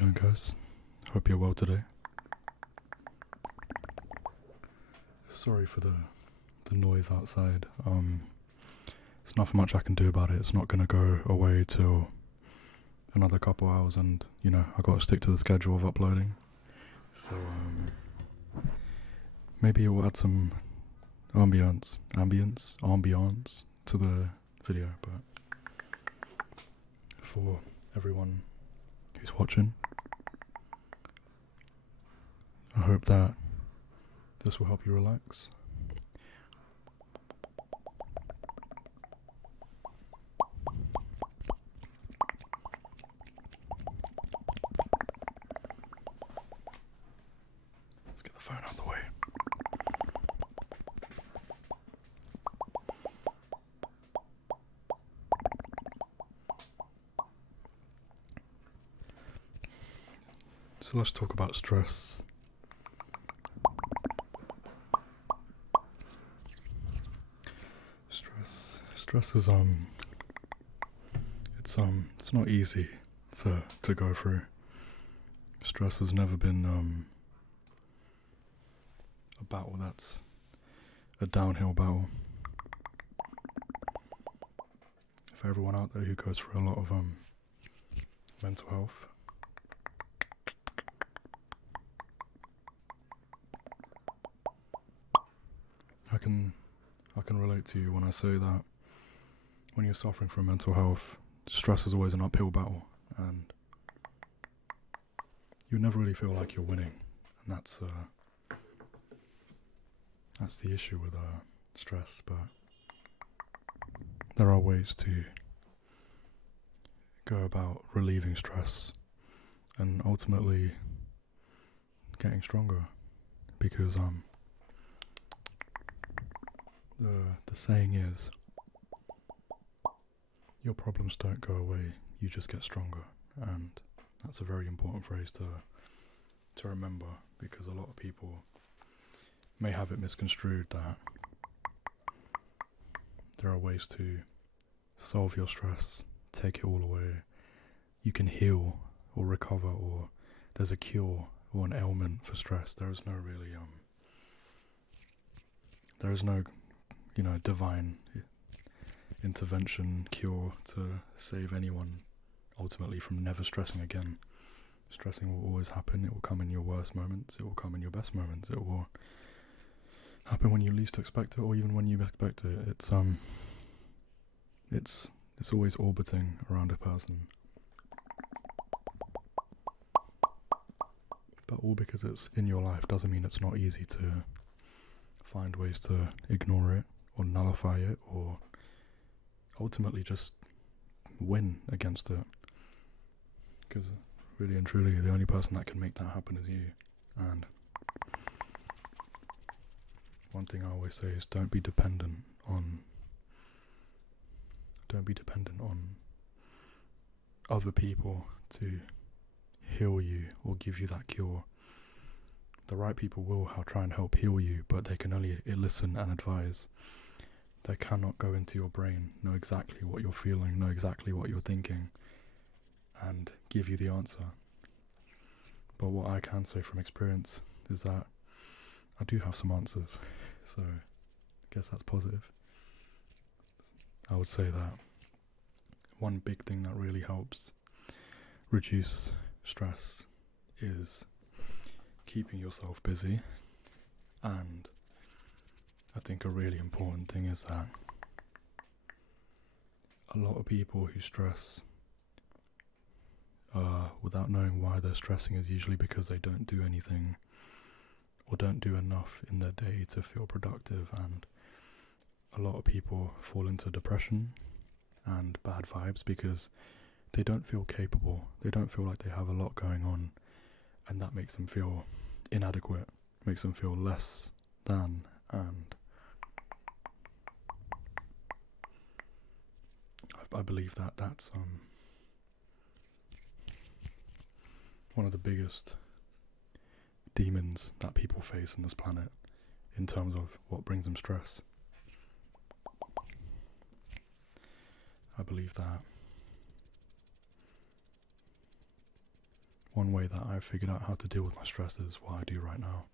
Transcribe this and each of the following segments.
going, guys? Hope you're well today. Sorry for the noise outside. There's nothing much I can do about it. It's not gonna go away till another couple hours, and you know I gotta stick to the schedule of uploading. So maybe we'll add some ambience to the video, but for everyone who's watching, I hope that this will help you relax. Let's get the phone out of the way. So let's talk about stress. Stress is it's not easy to go through. Stress has never been a battle that's a downhill battle. For everyone out there who goes through a lot of mental health, I can relate to you when I say that when you're suffering from mental health, stress is always an uphill battle, and you never really feel like you're winning, and that's the issue with stress. But there are ways to go about relieving stress and ultimately getting stronger, because the saying is, your problems don't go away, you just get stronger. And that's a very important phrase to remember, because a lot of people may have it misconstrued that there are ways to solve your stress, take it all away. You can heal or recover, or there's a cure or an ailment for stress. There is no really there is no divine intervention cure to save anyone ultimately from never stressing again. Stressing will always happen. It will come in your worst moments, it will come in your best moments, it will happen when you least expect it, or even when you expect it. It's always orbiting around a person, but all because it's in your life doesn't mean it's not easy to find ways to ignore it or nullify it, or ultimately just win against it. Because really and truly, the only person that can make that happen is you. And one thing I always say is don't be dependent on other people to heal you or give you that cure. The right people will try and help heal you, but they can only listen and advise. They cannot go into your brain, know exactly what you're feeling, know exactly what you're thinking, and give you the answer. But what I can say from experience is that I do have some answers, so I guess that's positive. I would say that one big thing that really helps reduce stress is keeping yourself busy, and I think a really important thing is that a lot of people who stress without knowing why they're stressing is usually because they don't do anything or don't do enough in their day to feel productive. And a lot of people fall into depression and bad vibes because they don't feel capable, they don't feel like they have a lot going on, and that makes them feel inadequate, makes them feel less than. And I believe that that's one of the biggest demons that people face on this planet in terms of what brings them stress. I believe that one way that I've figured out how to deal with my stress is what I do right now.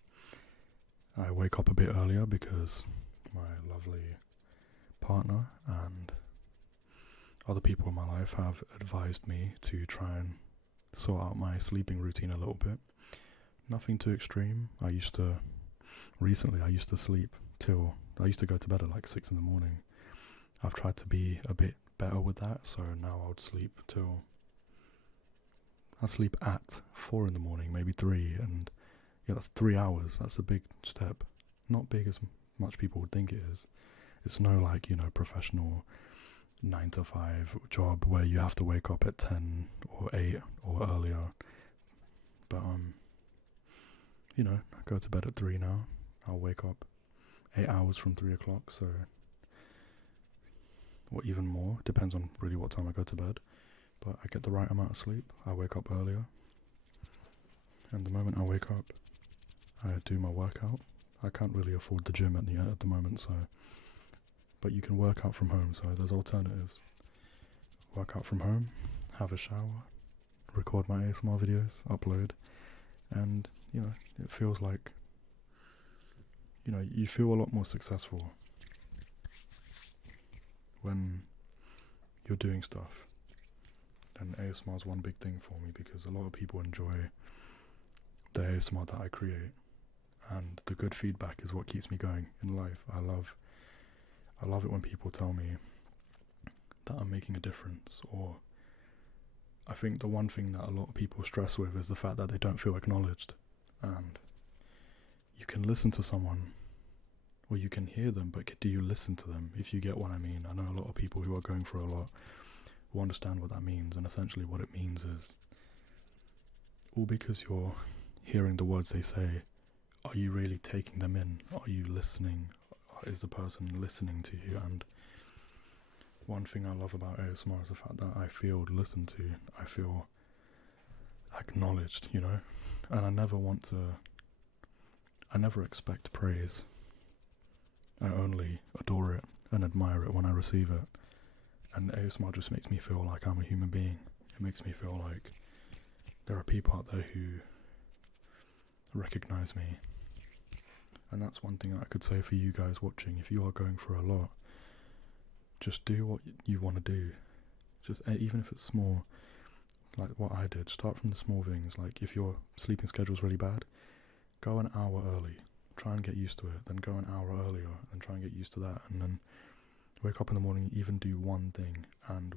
I wake up a bit earlier because my lovely partner and other people in my life have advised me to try and sort out my sleeping routine a little bit. Nothing too extreme. I used to go to bed at like 6 in the morning. I've tried to be a bit better with that, so now I sleep at 4 in the morning, maybe 3, and yeah, that's 3 hours. That's a big step. Not big as much people would think it is. It's no like, professional 9 to 5 job where you have to wake up at 10 or 8 or earlier. But I go to bed at 3 now. I'll wake up 8 hours from 3 o'clock, so or even more, depends on really what time I go to bed. But I get the right amount of sleep. I wake up earlier, and the moment I wake up, I do my workout. I can't really afford the gym at the moment, but you can work out from home, so there's alternatives. Work out from home, have a shower, record my ASMR videos, upload, and it feels like you feel a lot more successful when you're doing stuff. And ASMR is one big thing for me because a lot of people enjoy the ASMR that I create, and the good feedback is what keeps me going in life. I love it when people tell me that I'm making a difference, or I think the one thing that a lot of people stress with is the fact that they don't feel acknowledged. And you can listen to someone, or you can hear them, but do you listen to them, if you get what I mean? I know a lot of people who are going through a lot who understand what that means, and essentially what it means is, all because you're hearing the words they say, are you really taking them in? Are you listening? Is the person listening to you? And one thing I love about ASMR is the fact that I feel listened to, I feel acknowledged, and I never expect praise. I only adore it and admire it when I receive it. And ASMR just makes me feel like I'm a human being. It makes me feel like there are people out there who recognize me. And that's one thing I could say for you guys watching. If you are going through a lot, just do what you want to do. Just even if it's small, like what I did. Start from the small things. Like if your sleeping schedule's really bad, go an hour early. Try and get used to it. Then go an hour earlier and try and get used to that. And then wake up in the morning, even do one thing. And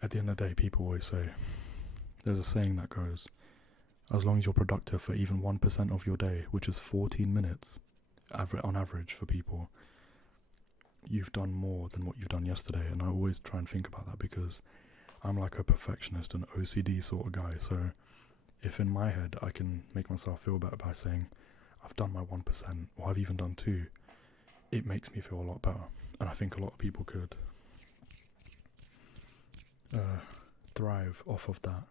at the end of the day, people always say, there's a saying that goes, as long as you're productive for even 1% of your day, which is 14 minutes on average for people, you've done more than what you've done yesterday. And I always try and think about that because I'm like a perfectionist and OCD sort of guy. So if in my head I can make myself feel better by saying I've done my 1% or I've even done 2, it makes me feel a lot better. And I think a lot of people could thrive off of that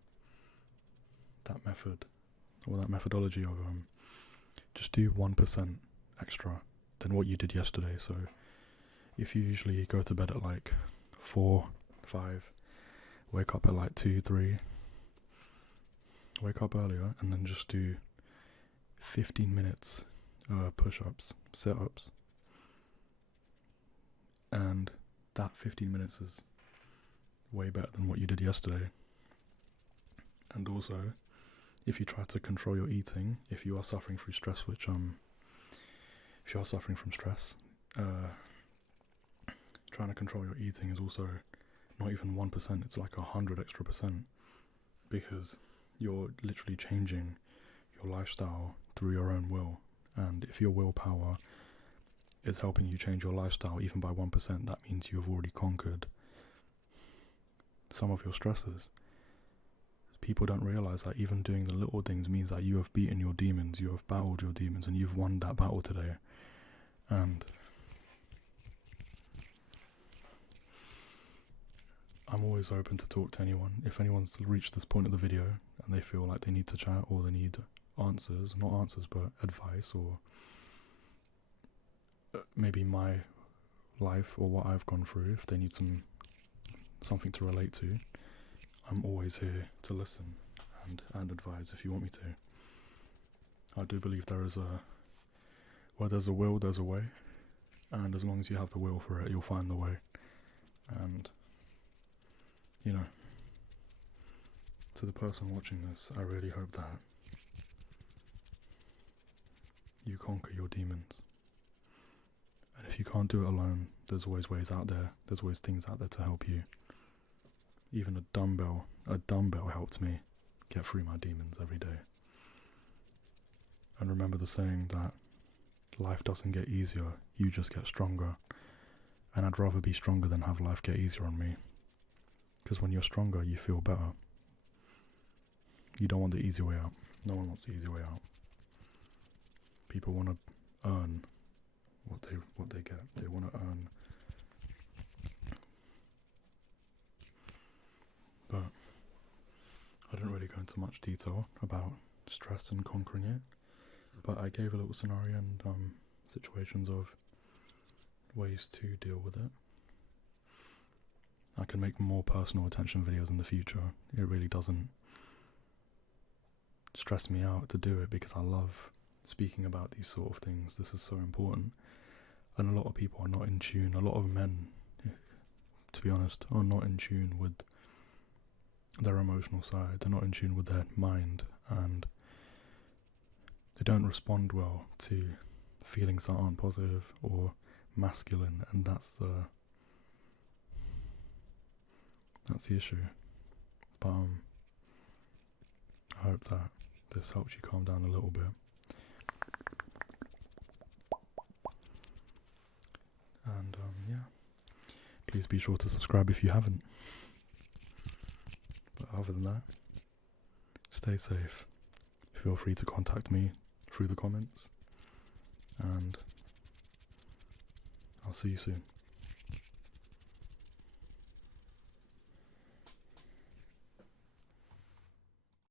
method, or that methodology of just do 1% extra than what you did yesterday. So if you usually go to bed at like 4, 5, wake up at like 2, 3, wake up earlier and then just do 15 minutes push-ups, sit-ups, and that 15 minutes is way better than what you did yesterday. And also, if you try to control your eating, if you are suffering from stress, if you are suffering from stress, trying to control your eating is also not even 1%, it's like 100 extra %, because you're literally changing your lifestyle through your own will. And if your willpower is helping you change your lifestyle even by 1%, that means you have already conquered some of your stresses. People don't realize that even doing the little things means that you have beaten your demons, you have battled your demons, and you've won that battle today. And I'm always open to talk to anyone. If anyone's reached this point of the video and they feel like they need to chat, or they need answers, not answers but advice, or maybe my life or what I've gone through, if they need something to relate to, I'm always here to listen. and advise if you want me to. I do believe where there's a will, there's a way, and as long as you have the will for it, you'll find the way. And, you know, to the person watching this, I really hope that you conquer your demons. And if you can't do it alone, there's always ways out there. There's always things out there to help you. Even a dumbbell helped me get through my demons every day. And remember the saying that life doesn't get easier, you just get stronger. And I'd rather be stronger than have life get easier on me. Because when you're stronger, you feel better. You don't want the easy way out. No one wants the easy way out. People want to earn what they get. They want to earn. But I didn't really go into much detail about stress and conquering it. But I gave a little scenario and situations of ways to deal with it. I can make more personal attention videos in the future. It really doesn't stress me out to do it because I love speaking about these sort of things. This is so important. And a lot of people are not in tune. A lot of men, to be honest, are not in tune with their emotional side. They're not in tune with their mind, and they don't respond well to feelings that aren't positive or masculine, and that's the issue. But I hope that this helps you calm down a little bit. And yeah, please be sure to subscribe if you haven't. But other than that, stay safe. Feel free to contact me through the comments, and I'll see you soon.